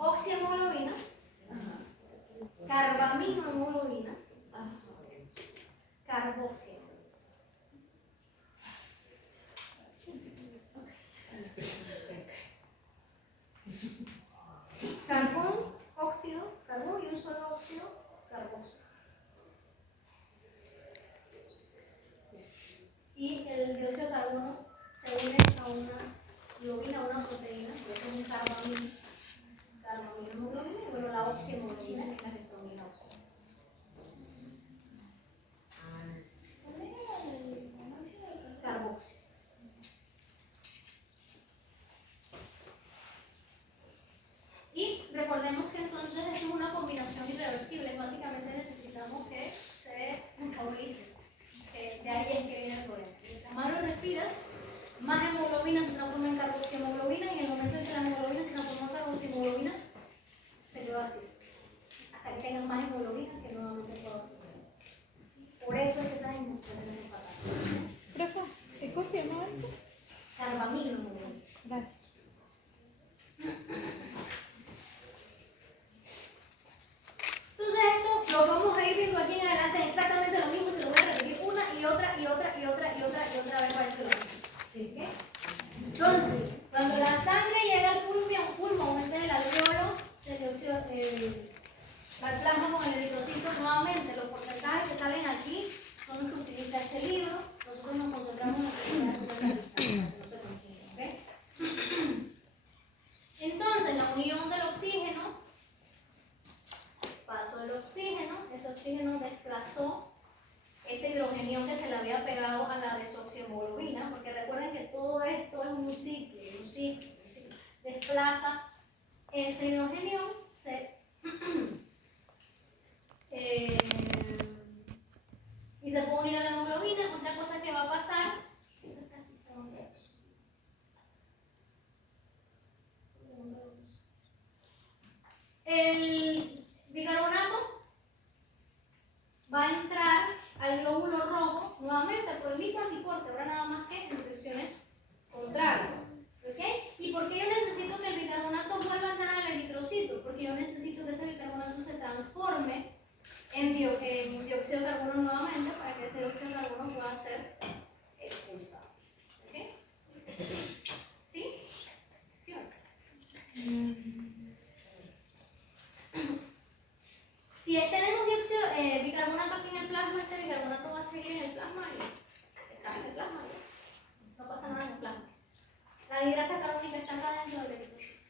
oxihemoglobina, carbaminohemoglobina, carboxihemoglobina. Carbón, óxido, carbón y un solo óxido, carboxilo. Y el dióxido de carbono se une a una globina, a una proteína, que es un carbaminohemoglobina, y bueno, la oxihemoglobina es la que combina óxido. Carboxilo. Y recordemos que entonces esto es una combinación irreversible. Básicamente necesitamos que se metabolice. De ahí es que viene el problema. Mientras más lo respiras, más hemoglobina se transforma en carboxihemoglobina, y en el momento en que la hemoglobina se transforma en carboxihemoglobina, se quedó así. Hasta que tengan más hemoglobina que nuevamente pueda oxigenar. Por eso es que esas infusiones se empatan. Profe, ¿cómo se llama esto? Carbaminohemoglobina. Gracias. Entonces esto lo vamos a ir viendo aquí en adelante, exactamente lo mismo, se lo voy a repetir una y otra vez para este lado. ¿Sí? ¿Okay? Entonces, cuando la sangre llega al pulmón, el alveolo, el plasma con el eritrocito, nuevamente los porcentajes que salen aquí son los que utiliza este libro. Nosotros nos concentramos en las cosas que no se confunden. ¿Okay? Entonces, la unión del oxígeno, pasó el oxígeno, ese oxígeno desplazó ese hidrogenión que se le había pegado a la desoxihemoglobina, porque recuerden que todo esto es un ciclo. Desplaza ese hidrogenión, y se puede unir a la hemoglobina. Otra cosa que va a pasar, el bicarbonato va a entrar al glóbulo rojo nuevamente por el mismo anticorte, ahora nada más que en direcciones contrarias. ¿Okay? ¿Y por qué yo necesito que el bicarbonato vuelva a entrar al eritrocito? Porque yo necesito que ese bicarbonato se transforme en dióxido de carbono nuevamente, para que ese dióxido de carbono pueda ser expulsado. ¿Okay? ¿Sí? ¿Sí o no? Si tenemos bicarbonato aquí en el plasma, ese bicarbonato va a seguir en el plasma y está en el plasma ya. No pasa nada en el plasma. La dihidrasa carbónica está acá dentro del eritrocito.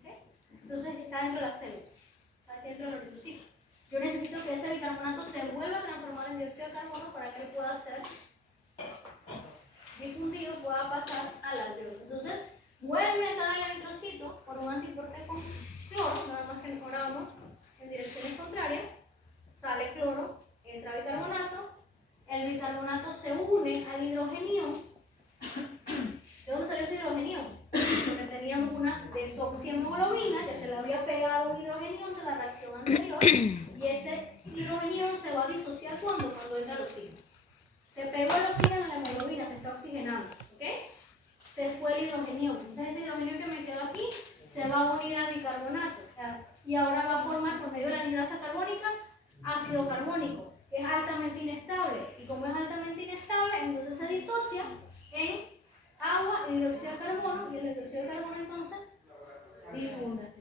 ¿Okay? Entonces está dentro de las células, está dentro del eritrocito. Yo necesito que ese bicarbonato se vuelva a transformar en dióxido de carbono para que pueda ser difundido, pueda pasar al alveolo. Entonces vuelve a entrar al eritrocito por un antiporte con cloro, nada más que ahora vamos en direcciones contrarias, sale cloro, entra bicarbonato, el bicarbonato se une al hidrogenión. ¿De dónde salió ese hidrogenión? Porque teníamos una desoxihemoglobina que se le había pegado un hidrogenión de la reacción anterior, y ese hidrogenión se va a disociar cuando entra el oxígeno. Se pegó el oxígeno en la hemoglobina, se está oxigenando. ¿Okay? Se fue el hidrogenión. Entonces ese hidrogenión que me quedó aquí se va a unir al bicarbonato. Y ahora va a formar, por medio de la anhidrasa carbónica, ácido carbónico, que es altamente inestable. Y como es altamente inestable, entonces se disocia en agua y dióxido de carbono, y el dióxido de carbono entonces difunde.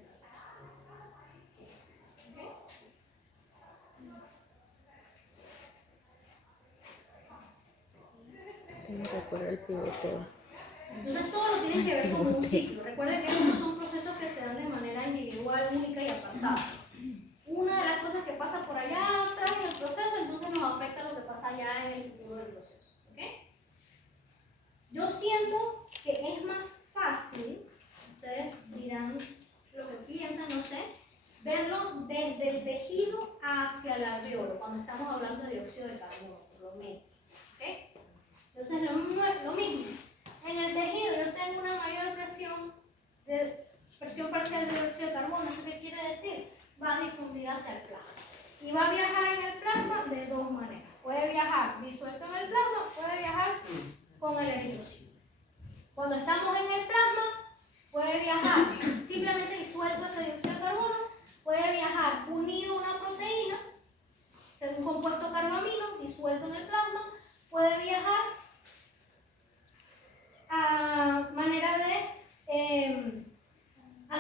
Tengo que poner el pivoteo. Entonces todo lo tienen que ver con un ciclo. Recuerden que estos no son procesos que se dan de manera individual, única y apartada. Una de las cosas que pasa por allá atrás en el proceso, entonces nos afecta lo que pasa allá en el futuro del proceso. ¿Okay? Yo siento que es más fácil, ustedes dirán lo que piensan, no sé, verlo desde el tejido hacia el alveolo, cuando estamos hablando de dióxido de carbono, por lo menos. ¿Okay? Entonces lo mismo. En el tejido yo tengo una mayor presión parcial de dióxido de carbono. ¿Eso qué quiere decir? Va a difundir hacia el plasma. Y va a viajar en el plasma de dos maneras. Puede viajar disuelto en el plasma, puede viajar con el eritrocito. Cuando estamos en el plasma, puede viajar simplemente disuelto ese dióxido de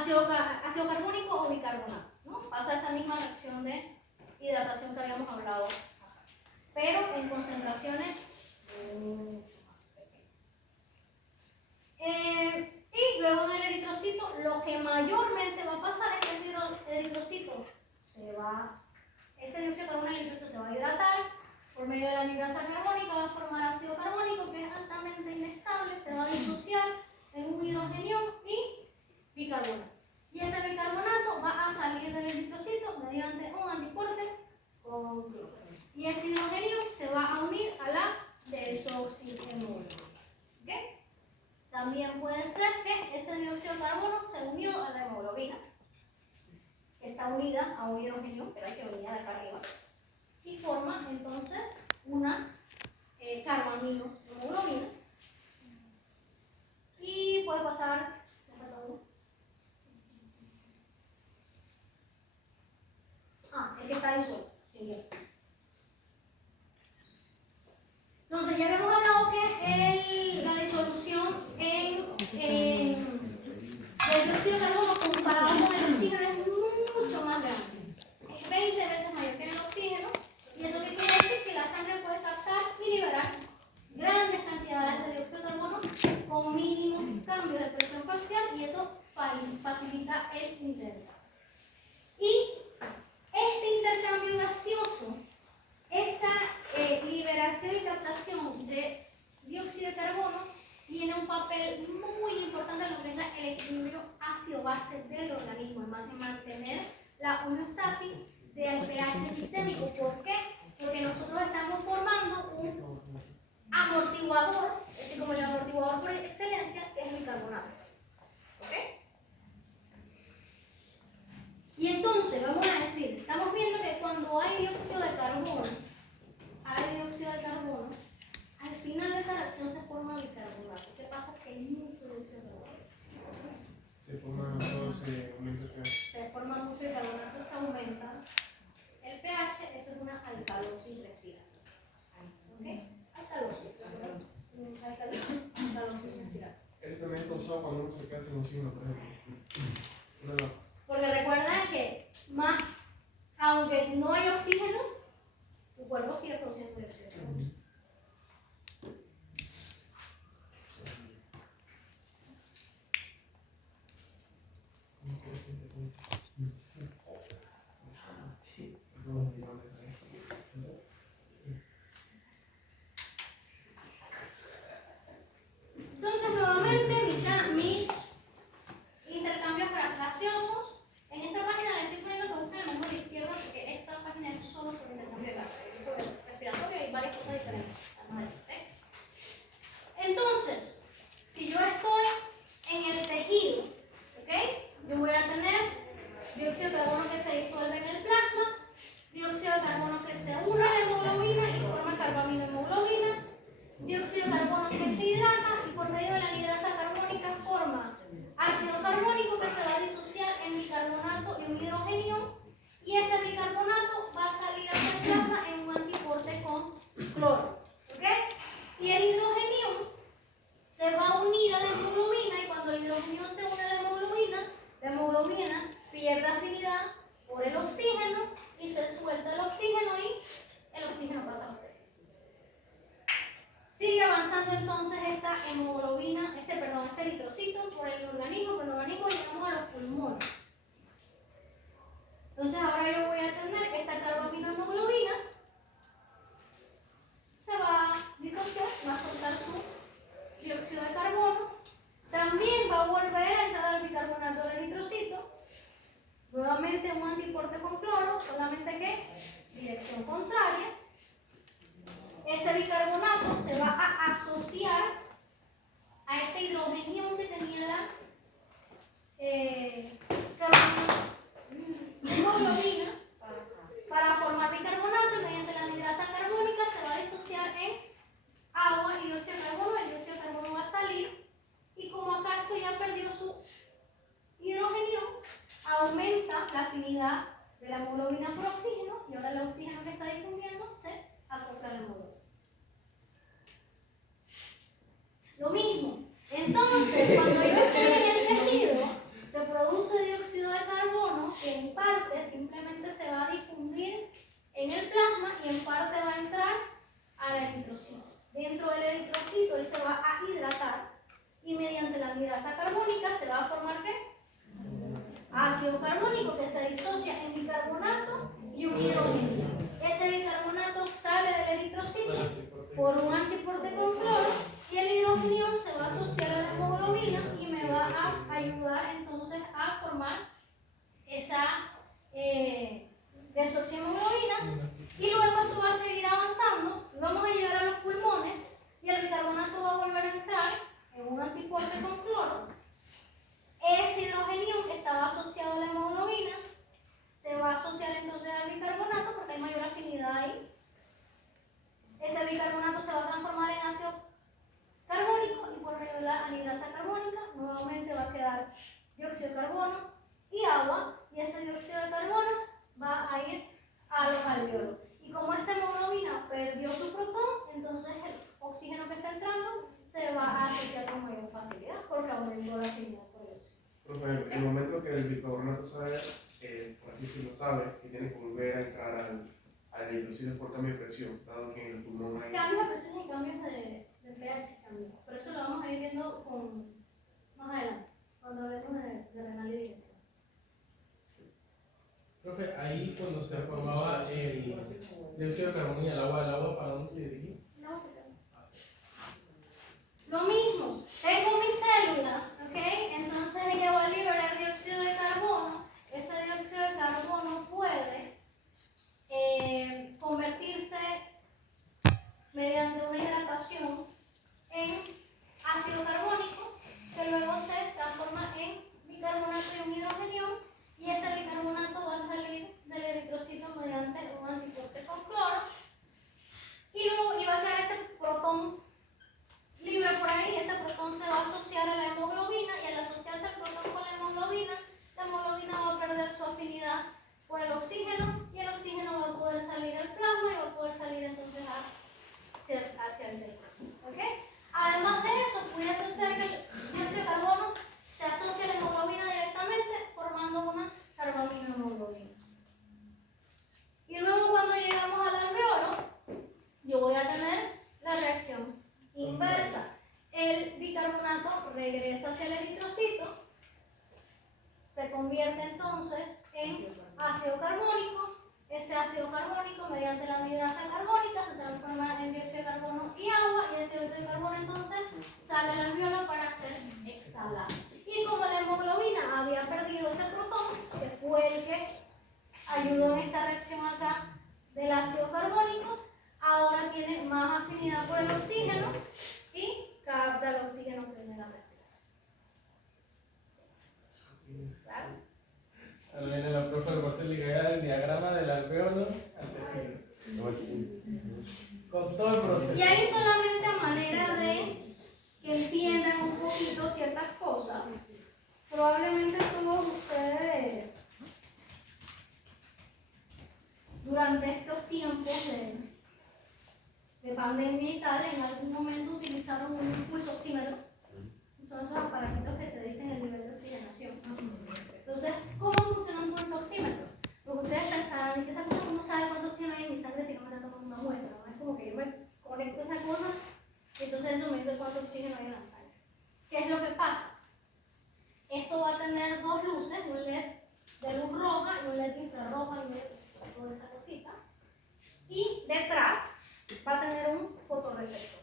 ácido carbónico o bicarbonato, ¿no? Pasa esa misma reacción de hidratación que habíamos hablado acá, pero en concentraciones mucho más pequeñas. Y luego en el eritrocito, lo que mayormente va a pasar es que ese eritrocito ese dióxido de carbono del eritrocito se va a hidratar, por medio de la anhidrasa carbónica va a formar ácido carbónico que es altamente inestable, se va a disociar en un hidrogenión y bicarbonato. Y ese bicarbonato va a salir del eritrocito mediante un antiporte con cloro. Y ese hidrogenión se va a unir a la desoxihemoglobina. ¿Okay? También puede ser que ese dióxido de carbono se unió a la hemoglobina, que está unida a un hidrogenión, pero hay que venir de acá arriba, y forma entonces una carbaminohemoglobina. Y puede pasar, el que está disuelto, sí. Entonces ya habíamos hablado que la disolución del dióxido de carbono comparado con el oxígeno es mucho más grande. Es 20 veces mayor que el oxígeno. ¿Y eso qué quiere decir? Que la sangre puede captar y liberar grandes cantidades de dióxido de carbono con mínimos cambios de presión parcial, y eso facilita el intercambio. Y este intercambio gaseoso, esa liberación y captación de dióxido de carbono, tiene un papel muy importante en lo que es el equilibrio ácido-base del organismo, además de mantener la homeostasis del pH sistémico. ¿Por qué? Porque nosotros estamos formando un amortiguador, es decir, como el amortiguador por excelencia, que es el bicarbonato. ¿Ok? Y entonces, vamos a decir, estamos viendo que cuando hay dióxido de carbono, al final de esa reacción se forma bicarbonato. ¿Qué pasa si hay mucho dióxido de carbono? Se aumenta el pH. Se forma mucho bicarbonato, se aumenta el pH, eso es una alcalosis respiratoria. ¿Ok? Alcalosis respiratoria. Eso también es causado cuando uno se queda sin oxígeno, por ejemplo. Porque recuerda que aunque no hay oxígeno, tu cuerpo sigue produciendo dióxido de carbono. Entonces, nuevamente, mis intercambios gaseosos. En esta página les estoy poniendo que busquen el mejor a la izquierda, porque esta página es solo sobre intercambio de gases, sobre respiratorio y varias cosas diferentes. Entonces, si yo estoy en el tejido, ¿ok? Yo voy a tener dióxido de carbono que se disuelve en el plasma, dióxido de carbono que se une a la hemoglobina y forma carbaminohemoglobina, dióxido de carbono que se hidrata y por medio de la anhidrasa carbónica forma ácido carbónico que se va a disociar en bicarbonato y un hidrogenión, y ese bicarbonato va a salir hacia el plasma en un antiporte con cloro. ¿Ok? Y el hidrogenión se va a unir a la hemoglobina, y cuando el hidrogenión se une a la hemoglobina pierde afinidad por el oxígeno y se suelta el oxígeno y el oxígeno pasa a los tejidos. Sigue avanzando entonces esta hemoglobina, este eritrocito por el organismo, llegamos a los pulmones. Entonces ahora yo voy a tener que esta carbaminohemoglobina se va a disociar, va a soltar su dióxido de carbono, también va a volver a entrar al bicarbonato del eritrocito, nuevamente un antiporte con cloro, solamente que dirección contraria. Ese bicarbonato se va a asociar a este hidrogenión que tenía la hemoglobina para formar bicarbonato, y mediante la anhidrasa carbónica se va a disociar en agua y dióxido de carbono. El dióxido de carbono va a salir, y como acá esto ya perdió su hidrogenión, aumenta la afinidad de la hemoglobina por oxígeno, y ahora el oxígeno que está difundiendo se acopla a la hemoglobina. Lo mismo. Entonces, cuando yo estoy en el tejido, se produce en parte simplemente se va a difundir en el plasma y en parte va a entrar al eritrocito. Dentro del eritrocito él se va a hidratar y mediante la anhidrasa carbónica se va a formar ¿qué? Ácido carbónico que se disocia en bicarbonato y un hidrógeno. Ese bicarbonato sale del eritrocito por un antiporte con cloro y el hidrógeno se va a asociar a la hemoglobina y me va a ayudar entonces a formar esa desoxiemoglobina y luego esto va a seguir avanzando y vamos a llegar a los pulmones y el bicarbonato va a volver a entrar en un antiporte con cloro. Ese hidrógeno que estaba asociado a la hemoglobina se va a asociar entonces al bicarbonato porque hay mayor afinidad ahí. Ese bicarbonato se va a transformar en ácido carbónico y por medio de la anhidrasa carbónica nuevamente va a quedar dióxido de carbono y agua y ese dióxido de carbono va a ir a los alveolos. Y como esta hemoglobina perdió su protón, entonces el oxígeno que está entrando se va a asociar con mayor facilidad porque aumentó la afinidad por el oxígeno. Profe, el momento que el bicarbonato sabe, por así decirlo, sabe que tiene que volver a entrar al eritrocito por cambio de presión, dado que en el pulmón hay... Cambios de presión y cambios de pH también. Por eso lo vamos a ir viendo más adelante, cuando hablemos de renal y digestión. Profe, ahí cuando se formaba el dióxido de carbono y el agua ¿para dónde se dirigía? No se queda. Lo mismo, tengo mi célula, ¿ok? Entonces ella va a liberar dióxido de carbono. Ese dióxido de carbono puede convertirse mediante una hidratación en ácido carbónico que luego se transforma en bicarbonato y un hidrógeno y ese bicarbonato va a salir del eritrocito mediante un antiporte con cloro y luego iba a quedar ese protón libre por ahí. Ese protón se va a asociar a la hemoglobina y al asociarse el protón con la hemoglobina va a perder su afinidad por el oxígeno y el oxígeno va a poder salir al plasma y va a poder salir entonces hacia el interior. ¿Okay? Además de eso, pudiese ser que el dióxido de carbono se asocie a la hemoglobina directamente formando una carbaminohemoglobina. Y luego cuando llegamos al alveolo, yo voy a tener la reacción inversa. El bicarbonato regresa hacia el eritrocito, se convierte entonces en ácido carbónico. Ese ácido carbónico, mediante la anhidrasa carbónica, se transforma en dióxido de carbono y agua, y ese dióxido de carbono entonces sale al alveolo para ser exhalado. Y como la hemoglobina había perdido ese protón, que fue el que ayudó en esta reacción acá del ácido carbónico, ahora tiene más afinidad por el oxígeno y capta el oxígeno en la respiración. ¿Claro? Ahora viene la profe Marcela y el diagrama del alveolo con todo el proceso. Y ahí solamente a manera de que entiendan un poquito ciertas cosas, probablemente todos ustedes durante estos tiempos de pandemia y tal, en algún momento utilizaron un pulsoxímetro. Son esos aparatitos que te dicen el nivel de oxigenación. Entonces, ¿cómo funciona un pulsoxímetro? Porque ustedes pensarán, ¿en qué esa cosa cómo sabe cuánto oxígeno hay en mi sangre si no me está tomando una muestra? ¿No? Es como que yo me conecto a esa cosa y entonces eso me dice cuánto oxígeno hay en la sangre. ¿Qué es lo que pasa? Esto va a tener dos luces, un LED de luz roja y un LED infrarroja y toda esa cosita. Y detrás va a tener un fotorreceptor.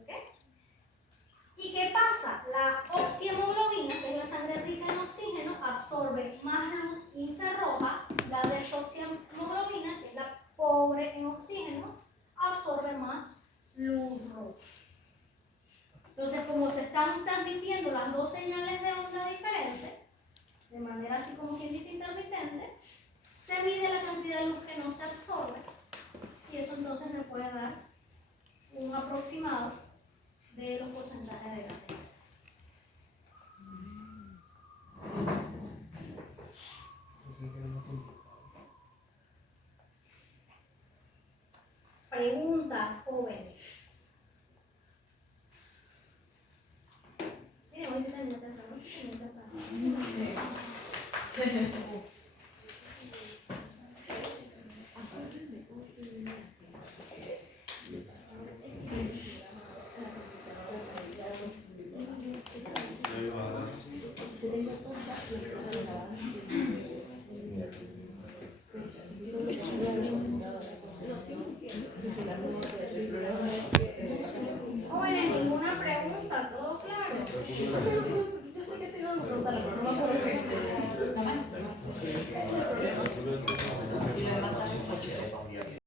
¿Ok? ¿Y qué pasa? La oxihemoglobina, que es la sangre rica en oxígeno, absorbe más luz infrarroja. La desoxihemoglobina, que es la pobre en oxígeno, absorbe más luz roja. Entonces, como se están transmitiendo las dos señales de onda diferentes, de manera así como quien dice intermitente, se mide la cantidad de luz que no se absorbe y eso entonces me puede dar un aproximado de los porcentajes de la señal. Preguntas, jóvenes. Miren, hoy sí terminaste de hablar, no sé si terminaste de hablar.